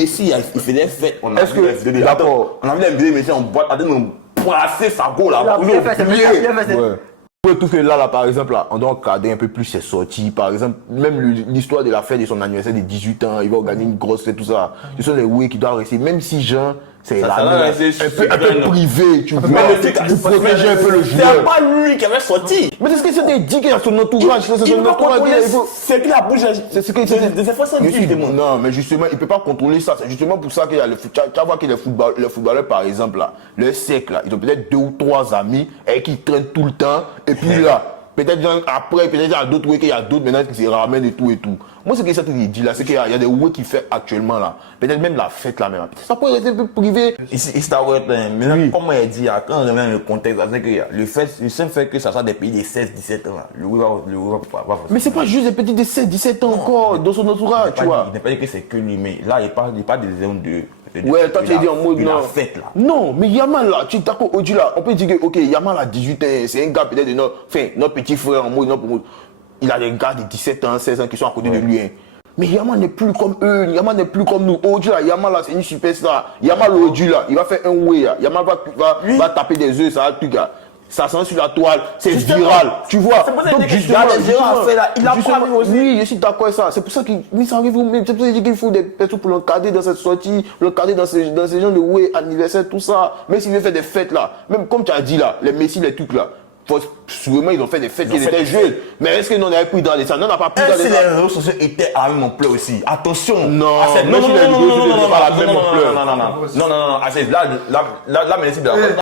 Messi, il faisait fête. On a vu les vidéos. D'accord. On a vu les vidéos de Messi en boîte, en train de brasser sa go là. Il a fait ça. Ouais. Je trouve que là, par exemple, là, on doit encadrer un peu plus ses sorties. Par exemple, même l'histoire de la fête de son anniversaire de 18 ans, il va organiser une grosse fête, tout ça. Ce sont des oui qui doivent rester, même si Jean, c'est un peu privé, tu vois. Mais le truc, tu protéger un peu le joueur. C'est pas lui qui avait sorti. Mais c'est ce que c'était dit qu'il y a son entourage. C'est qu'il a bougé. C'est ce que des fois, ça non, mais justement, il ne peut pas contrôler ça. C'est justement pour ça qu'il y a le foot. Tu vois que les footballeurs, par exemple, là, le siècle, là, ils ont peut-être 2 ou 3 amis et qui traînent tout le temps. Et puis là, peut-être après, peut-être il y a d'autres ouais, qu'il y a d'autres maintenant qui se ramènent et tout et tout. Moi, ce que ça qu'il dit là, c'est qu'il y a des ouais qui fait actuellement là. Peut-être même la fête là même. Ça pourrait rester un peu privé. Ici, mais comme il dit, quand on remet le contexte, c'est que le simple fait que ça soit des pays de 16-17 ans, le va. Mais c'est pas juste des petits de 16-17 ans encore dans son entourage, tu vois. Il n'est pas dit que c'est que lui, mais là, il parle des zones de. Ouais, toi tu as dit en mode non. La fête là. Non, mais Yamal là, tu es d'accord, là, on peut dire que, ok, Yamal a 18 ans, c'est un gars peut-être de notre petit frère en mode, il a des gars de 17 ans, 16 ans qui sont à côté de lui. Hein. Mais Yamal n'est plus comme eux, Yamal n'est plus comme nous. Aujourd'hui là, Yamal là, c'est une superstar. Yamal aujourd'hui là, il va faire un way là. Yamal va taper des œufs, ça va tout gars. Ça sent sur la toile, c'est viral, tu vois. Donc justement, il a pas aussi. Oui, je suis d'accord avec ça. C'est pour ça qu'il faut des personnes pour l'encadrer dans cette sortie, l'encadrer dans ces gens de ouais, anniversaire, tout ça. Même s'il veut faire des fêtes là, même comme tu as dit là, les Messi, les trucs là. Sûrement ils ont fait des fêtes qui étaient jeunes. Mais est-ce que nous on avait pris dans les salles? Non, on n'a pas pris dans les salles. Les réseaux sociaux étaient à la même ampleur aussi. Attention. Non, non, là, Messi,